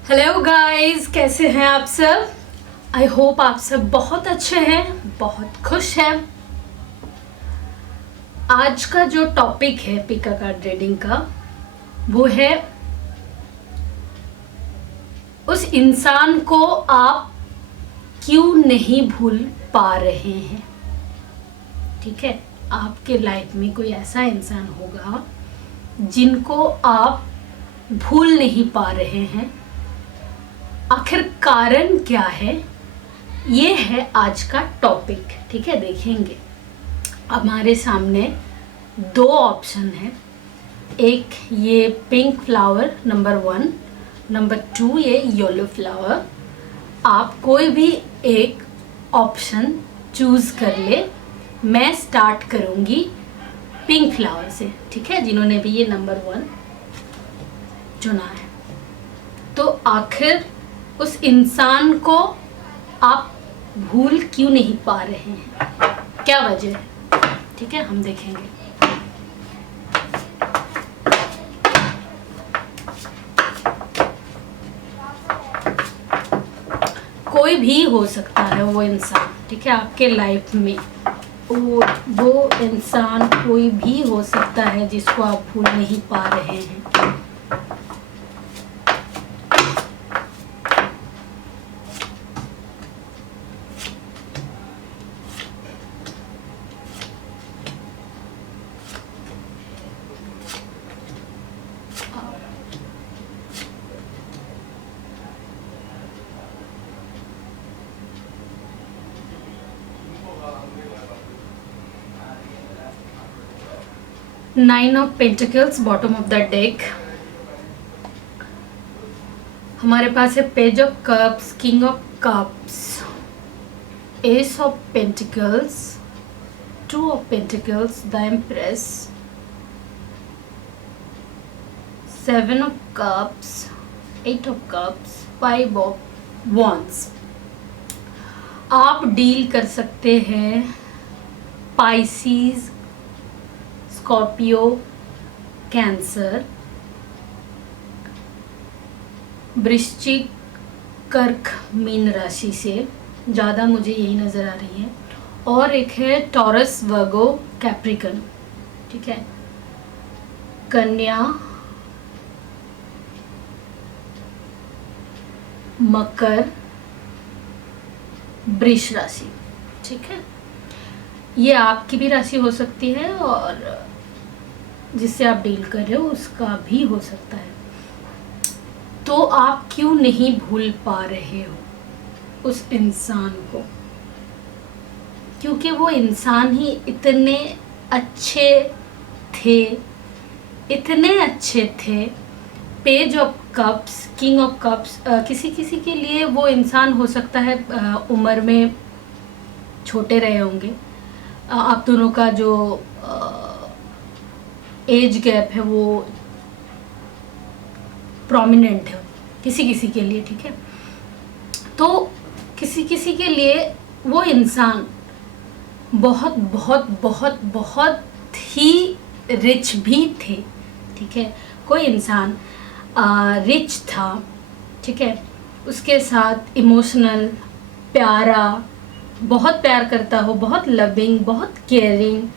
Hello guys, कैसे हैं आप सब। आई होप आप सब बहुत अच्छे हैं, बहुत खुश हैं। आज का जो टॉपिक है पिका कार्ड रीडिंग का, वो है उस इंसान को आप क्यों नहीं भूल पा रहे हैं। ठीक है, आपके लाइफ में कोई ऐसा इंसान होगा जिनको आप भूल नहीं पा रहे हैं। आखिर कारण क्या है, ये है आज का टॉपिक। ठीक है, देखेंगे हमारे सामने दो ऑप्शन है। एक ये पिंक फ्लावर नंबर 1, नंबर 2 ये येलो फ्लावर। आप कोई भी एक ऑप्शन चूज कर ले। मैं स्टार्ट करूंगी पिंक फ्लावर से। ठीक है, जिन्होंने भी ये नंबर 1 चुना है। तो आखिर उस इंसान को आप भूल क्यों नहीं पा रहे हैं, क्या वजह है। ठीक है, हम देखेंगे। कोई भी हो सकता है वो इंसान। ठीक है, आपके लाइफ में वो इंसान कोई भी हो सकता है जिसको आप भूल नहीं पा रहे हैं। Nine of pentacles bottom of the deck. हमारे पास है page of cups, king of cups, S of pentacles, 2 of pentacles, the empress, 7 of cups, 8 of cups, 5 of wands. आप डील कर सकते हैं पाइसीज, स्कॉर्पियो, कैंसर, वृश्चिक, कर्क, मीन राशि से। ज़्यादा मुझे यही नज़र आ रही है। और एक है टॉरस, वर्गो, कैप्रिकन। ठीक है, कन्या, मकर, वृष राशि। ठीक है, ये आपकी भी राशि हो सकती है और जिससे आप डील कर रहे हो उसका भी हो सकता है। तो आप क्यों नहीं भूल पा रहे हो उस इंसान को, क्योंकि वो इंसान ही इतने अच्छे थे, इतने अच्छे थे। Page of cups, king of cups, किसी किसी के लिए वो इंसान हो सकता है उम्र में छोटे रहे होंगे। आप दोनों का जो एज गैप है वो प्रोमिनेंट है किसी किसी के लिए। ठीक है, तो किसी किसी के लिए वो इंसान बहुत बहुत बहुत बहुत ही रिच भी थे। ठीक है, कोई इंसान रिच था। ठीक है, उसके साथ इमोशनल, प्यारा, बहुत प्यार करता हो, बहुत लविंग, बहुत केयरिंग,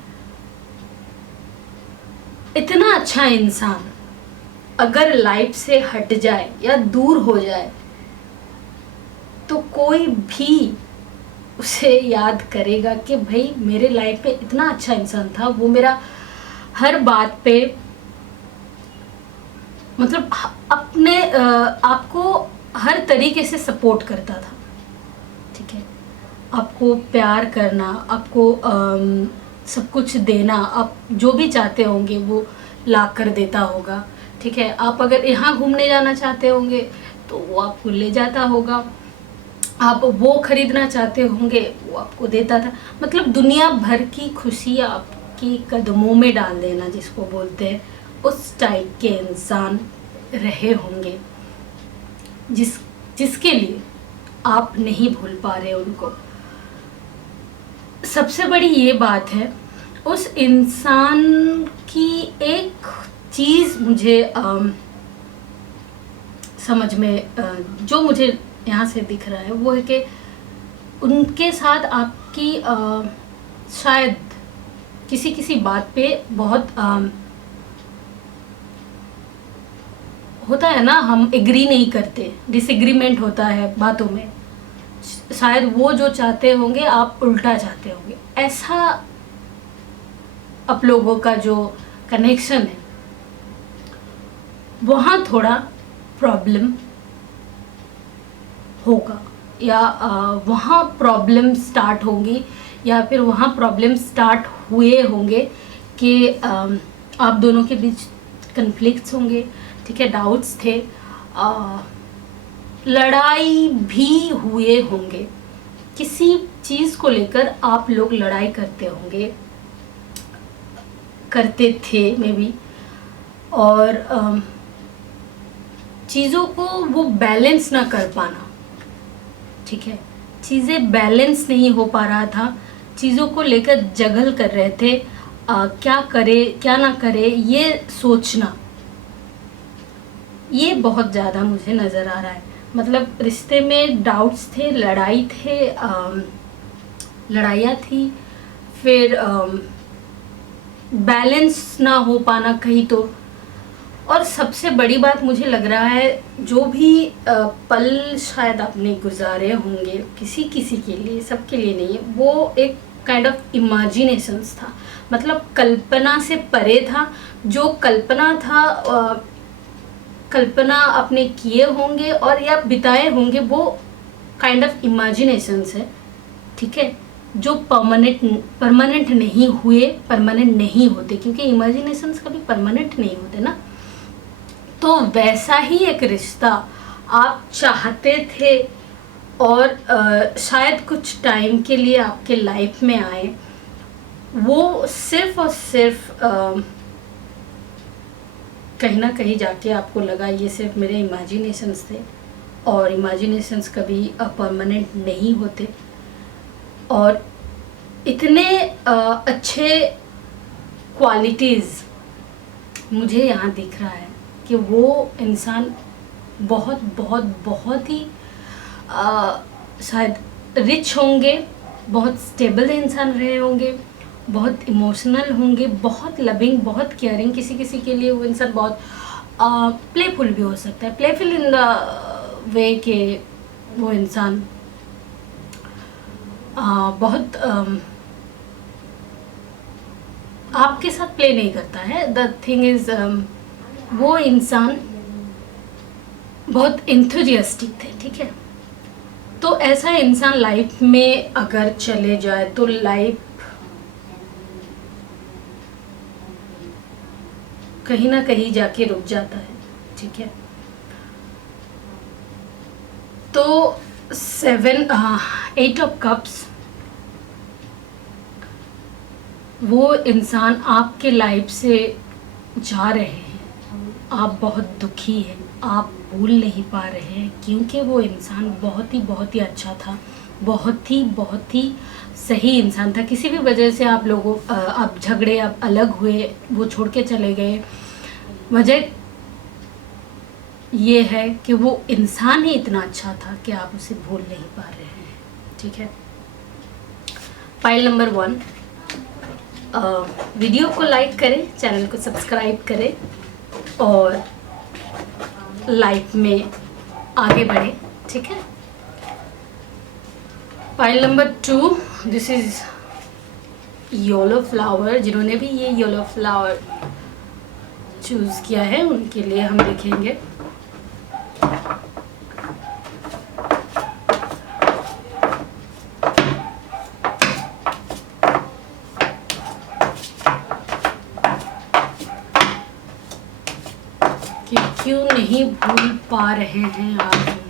इतना अच्छा इंसान अगर लाइफ से हट जाए या दूर हो जाए तो कोई भी उसे याद करेगा कि भाई मेरे लाइफ में इतना अच्छा इंसान था, वो मेरा हर बात पे मतलब अपने आपको हर तरीके से सपोर्ट करता था। ठीक है, आपको प्यार करना, आपको सब कुछ देना, आप जो भी चाहते होंगे वो ला कर देता होगा। ठीक है, आप अगर यहाँ घूमने जाना चाहते होंगे तो वो आपको ले जाता होगा, आप वो खरीदना चाहते होंगे वो आपको देता था। मतलब दुनिया भर की खुशी आपकी कदमों में डाल देना, जिसको बोलते हैं, उस टाइप के इंसान रहे होंगे जिसके लिए आप नहीं भूल पा रहे उनको। सबसे बड़ी ये बात है, उस इंसान की एक चीज़ मुझे समझ में जो मुझे यहाँ से दिख रहा है वो है कि उनके साथ आपकी शायद किसी किसी बात पे बहुत होता है ना, हम एग्री नहीं करते, डिसएग्रीमेंट होता है बातों में। शायद वो जो चाहते होंगे आप उल्टा चाहते होंगे, ऐसा आप लोगों का जो कनेक्शन है वहाँ थोड़ा प्रॉब्लम होगा, या वहाँ प्रॉब्लम स्टार्ट होंगी, या फिर वहाँ प्रॉब्लम स्टार्ट हुए होंगे कि आप दोनों के बीच कन्फ्लिक्ट्स होंगे, ठीक है, डाउट्स थे, लड़ाई भी हुए होंगे, किसी चीज़ को लेकर आप लोग लड़ाई करते होंगे, करते थे मे बी, और चीज़ों को वो बैलेंस ना कर पाना, ठीक है, चीज़ें बैलेंस नहीं हो पा रहा था, चीज़ों को लेकर जगल कर रहे थे, क्या करे क्या ना करे ये सोचना, ये बहुत ज़्यादा मुझे नज़र आ रहा है। मतलब रिश्ते में डाउट्स थे, लड़ाई थे, लड़ाइयाँ थी, फिर बैलेंस ना हो पाना कहीं तो, और सबसे बड़ी बात मुझे लग रहा है जो भी पल शायद आपने गुजारे होंगे किसी किसी के लिए, सबके लिए नहीं, वो एक काइंड ऑफ इमेजिनेशंस था, मतलब कल्पना से परे था। जो कल्पना था, कल्पना आपने किए होंगे और या बिताए होंगे, वो काइंड ऑफ इमेजिनेशंस है, ठीक है, जो परमानेंट नहीं हुए, परमानेंट नहीं होते, क्योंकि इमेजिनेशंस कभी परमानेंट नहीं होते ना। तो वैसा ही एक रिश्ता आप चाहते थे, और शायद कुछ टाइम के लिए आपके लाइफ में आए, वो सिर्फ और सिर्फ कहीं ना कहीं जाके आपको लगा ये सिर्फ मेरे इमेजिनेशंस थे, और इमेजिनेशंस कभी परमानेंट नहीं होते। और इतने अच्छे क्वालिटीज़ मुझे यहाँ दिख रहा है कि वो इंसान बहुत बहुत बहुत ही शायद रिच होंगे, बहुत स्टेबल इंसान रहे होंगे, बहुत इमोशनल होंगे, बहुत लविंग, बहुत केयरिंग, किसी किसी के लिए वो इंसान बहुत प्लेफुल भी हो सकता है, प्लेफुल इन द वे के वो इंसान बहुत आपके साथ प्ले नहीं करता है। द थिंग इज़ वो इंसान बहुत इंथुजियास्टिक थे, ठीक है। तो ऐसा इंसान लाइफ में अगर चले जाए तो लाइफ कहीं ना कहीं जाके रुक जाता है, ठीक है। तो 8 ऑफ कप्स, वो इंसान आपके लाइफ से जा रहे हैं, आप बहुत दुखी हैं, आप भूल नहीं पा रहे हैं, क्योंकि वो इंसान बहुत ही अच्छा था, बहुत ही सही इंसान था। किसी भी वजह से आप लोगों आप झगड़े, आप अलग हुए, वो छोड़ के चले गए, वजह ये है कि वो इंसान ही इतना अच्छा था कि आप उसे भूल नहीं पा रहे हैं, ठीक है। फाइल नंबर 1, वीडियो को लाइक करें, चैनल को सब्सक्राइब करें और लाइफ में आगे बढ़े, ठीक है। File number 2, this is yellow flower. जिन्होंने भी ये येलो फ्लावर चूज किया है उनके लिए हम देखेंगे। कि क्यों नहीं भूल पा रहे हैं आप उन्हें।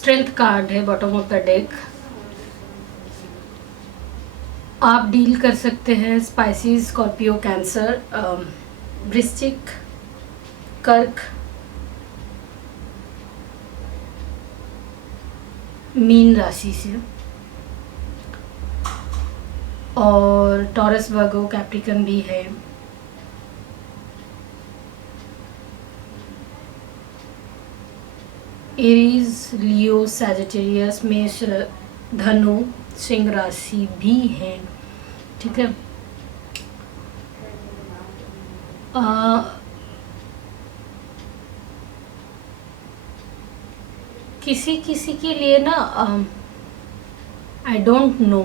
स्ट्रेंथ कार्ड है बॉटम ऑफ द डेक। आप डील कर सकते हैं स्पाइसिस, स्कॉर्पियो, कैंसर, वृश्चिक, कर्क, मीन राशि से, और टॉरस, वर्गो, कैप्रिकन भी है। एरीज, लियो, सैजिटेरियस, मेष, धनु, सिंह राशि भी है। ठीक है। किसी किसी के लिए ना आई डोंट नो,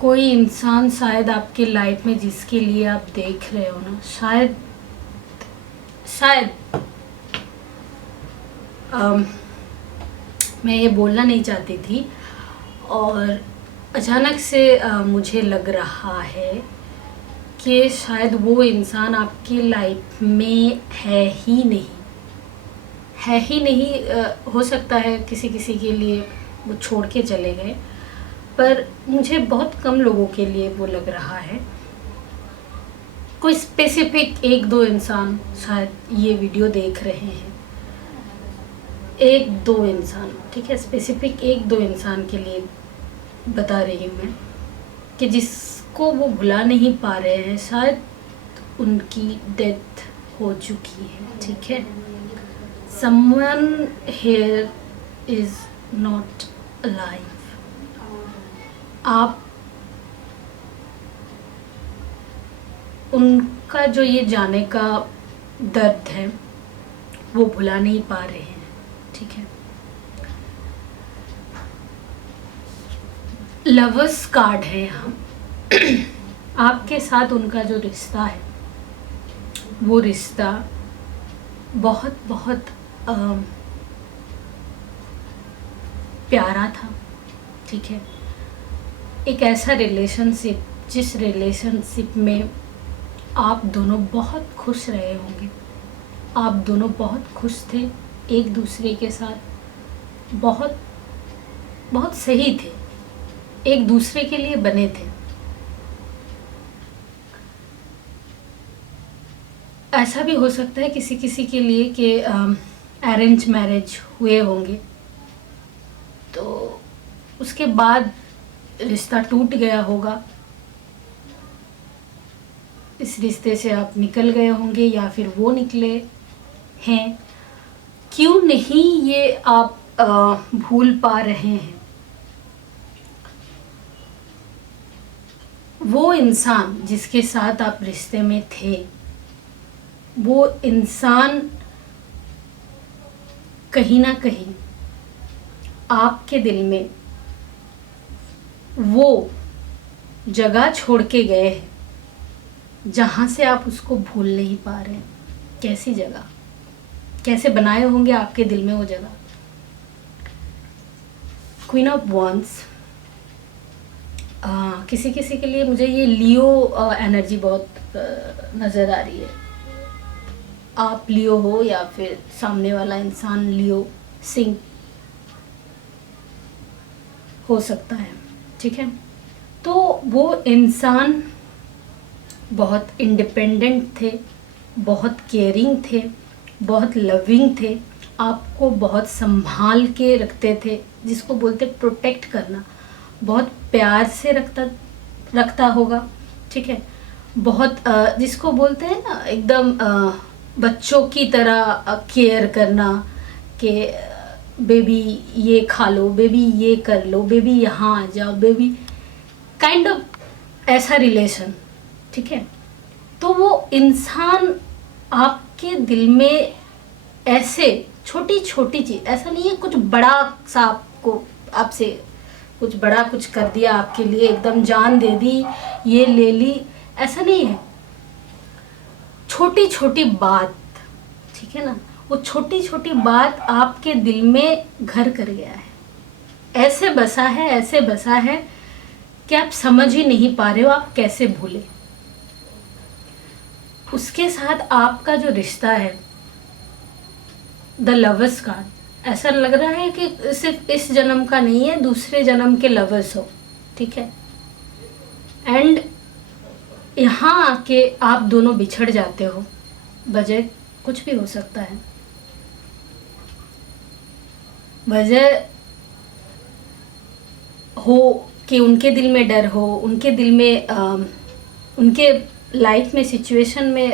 कोई इंसान शायद आपके लाइफ में जिसके लिए आप देख रहे हो ना, शायद मैं ये बोलना नहीं चाहती थी, और अचानक से मुझे लग रहा है कि शायद वो इंसान आपकी लाइफ में है ही नहीं। हो सकता है किसी किसी के लिए वो छोड़ के चले गए, पर मुझे बहुत कम लोगों के लिए वो लग रहा है। कोई स्पेसिफिक एक दो इंसान शायद ये वीडियो देख रहे हैं, एक दो इंसान, ठीक है, स्पेसिफिक एक दो इंसान के लिए बता रही हूँ मैं, कि जिसको वो भुला नहीं पा रहे हैं, शायद उनकी डेथ हो चुकी है। ठीक है। someone here is not alive। आप उनका जो ये जाने का दर्द है वो भुला नहीं पा रहे हैं। ठीक है। लवर्स कार्ड है यहाँ। आपके साथ उनका जो रिश्ता है वो रिश्ता बहुत बहुत प्यारा था। ठीक है। एक ऐसा रिलेशनशिप जिस रिलेशनशिप में आप दोनों बहुत खुश रहे होंगे, आप दोनों बहुत खुश थे एक दूसरे के साथ, बहुत बहुत सही थे, एक दूसरे के लिए बने थे। ऐसा भी हो सकता है किसी किसी के लिए कि अरेंज मैरिज हुए होंगे, तो उसके बाद रिश्ता टूट गया होगा, इस रिश्ते से आप निकल गए होंगे या फिर वो निकले हैं। क्यों नहीं ये आप भूल पा रहे हैं? वो इंसान जिसके साथ आप रिश्ते में थे, वो इंसान कहीं ना कहीं आपके दिल में वो जगह छोड़ के गए हैं जहाँ से आप उसको भूल नहीं पा रहे हैं। कैसी जगह, कैसे बनाए होंगे आपके दिल में वो जगह। क्वीन ऑफ वॉन्ड्स, किसी किसी के लिए मुझे ये लियो एनर्जी बहुत नज़र आ रही है। आप लियो हो या फिर सामने वाला इंसान लियो सिंह हो सकता है। ठीक है। तो वो इंसान बहुत इंडिपेंडेंट थे, बहुत केयरिंग थे, बहुत लविंग थे, आपको बहुत संभाल के रखते थे, जिसको बोलते प्रोटेक्ट करना, बहुत प्यार से रखता होगा। ठीक है। बहुत जिसको बोलते हैं ना एकदम बच्चों की तरह केयर करना, कि बेबी ये खा लो, बेबी ये कर लो, बेबी यहाँ आ जाओ, बेबी काइंड ऑफ ऐसा रिलेशन। ठीक है। तो वो इंसान आपके दिल में ऐसे छोटी छोटी चीज़, ऐसा नहीं है कुछ बड़ा सा आपको आपसे कुछ बड़ा कुछ कर दिया आपके लिए, एकदम जान दे दी, ये ले ली, ऐसा नहीं है। छोटी छोटी बात, ठीक है ना, वो छोटी छोटी बात आपके दिल में घर कर गया है, ऐसे बसा है, ऐसे बसा है कि आप समझ ही नहीं पा रहे हो आप कैसे भूले। उसके साथ आपका जो रिश्ता है, द लवर्स कार्ड, ऐसा लग रहा है कि सिर्फ इस जन्म का नहीं है, दूसरे जन्म के लवर्स हो, ठीक है। एंड यहाँ आके आप दोनों बिछड़ जाते हो, वजह कुछ भी हो सकता है। वजह हो कि उनके दिल में डर हो, उनके दिल में उनके लाइफ में सिचुएशन में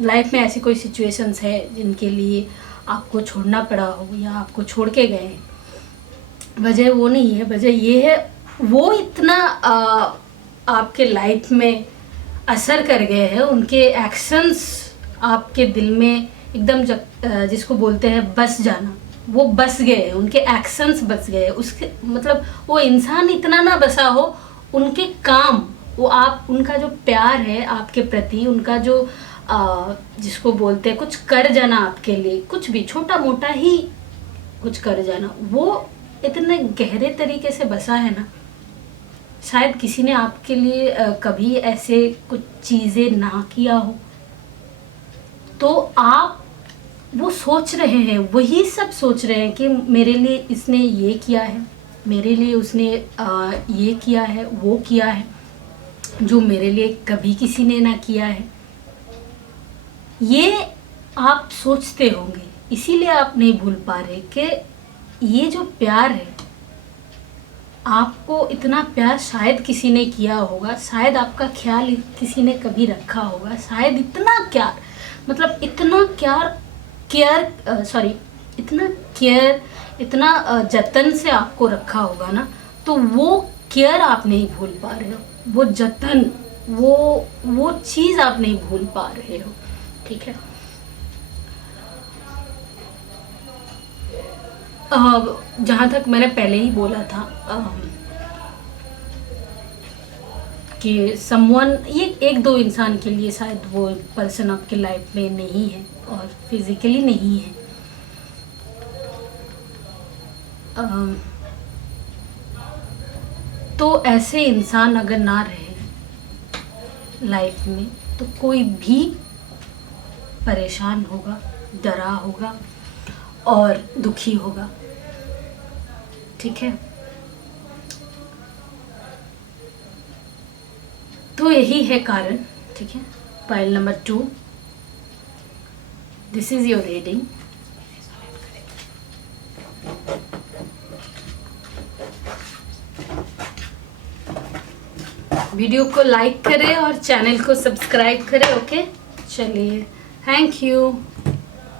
लाइफ में ऐसी कोई सिचुएशंस है जिनके लिए आपको छोड़ना पड़ा हो या आपको छोड़ के गए हैं। वजह वो नहीं है, वजह ये है वो इतना आपके लाइफ में असर कर गए हैं, उनके एक्शंस आपके दिल में एकदम जिसको बोलते हैं बस जाना, वो बस गए, उनके एक्शंस बस गए। उसके मतलब वो इंसान इतना ना बसा हो, उनके काम, वो आप उनका जो प्यार है आपके प्रति, उनका जो जिसको बोलते हैं कुछ कर जाना आपके लिए, कुछ भी छोटा मोटा ही कुछ कर जाना, वो इतने गहरे तरीके से बसा है ना, शायद किसी ने आपके लिए कभी ऐसे कुछ चीज़ें ना किया हो। तो आप वो सोच रहे हैं, वही सब सोच रहे हैं कि मेरे लिए इसने ये किया है, मेरे लिए उसने ये किया है, वो किया है, जो मेरे लिए कभी किसी ने ना किया है। ये आप सोचते होंगे, इसीलिए आप नहीं भूल पा रहे कि ये जो प्यार है, आपको इतना प्यार शायद किसी ने किया होगा, शायद आपका ख्याल किसी ने कभी रखा होगा, शायद इतना प्यार, मतलब इतना केयर, इतना जतन से आपको रखा होगा ना, तो वो केयर आप नहीं भूल पा रहे हो, वो जतन, वो चीज़ आप नहीं भूल पा रहे हो, ठीक है। जहाँ तक मैंने पहले ही बोला था कि समवन, ये एक दो इंसान के लिए शायद वो पर्सन आपके लाइफ में नहीं है और फिजिकली नहीं है। तो ऐसे इंसान अगर ना रहे लाइफ में तो कोई भी परेशान होगा, डरा होगा और दुखी होगा, ठीक है। तो यही है कारण, ठीक है। Pile number 2, this is your reading. Video को लाइक करें और चैनल को सब्सक्राइब करें, ओके। चलिए, थैंक यू।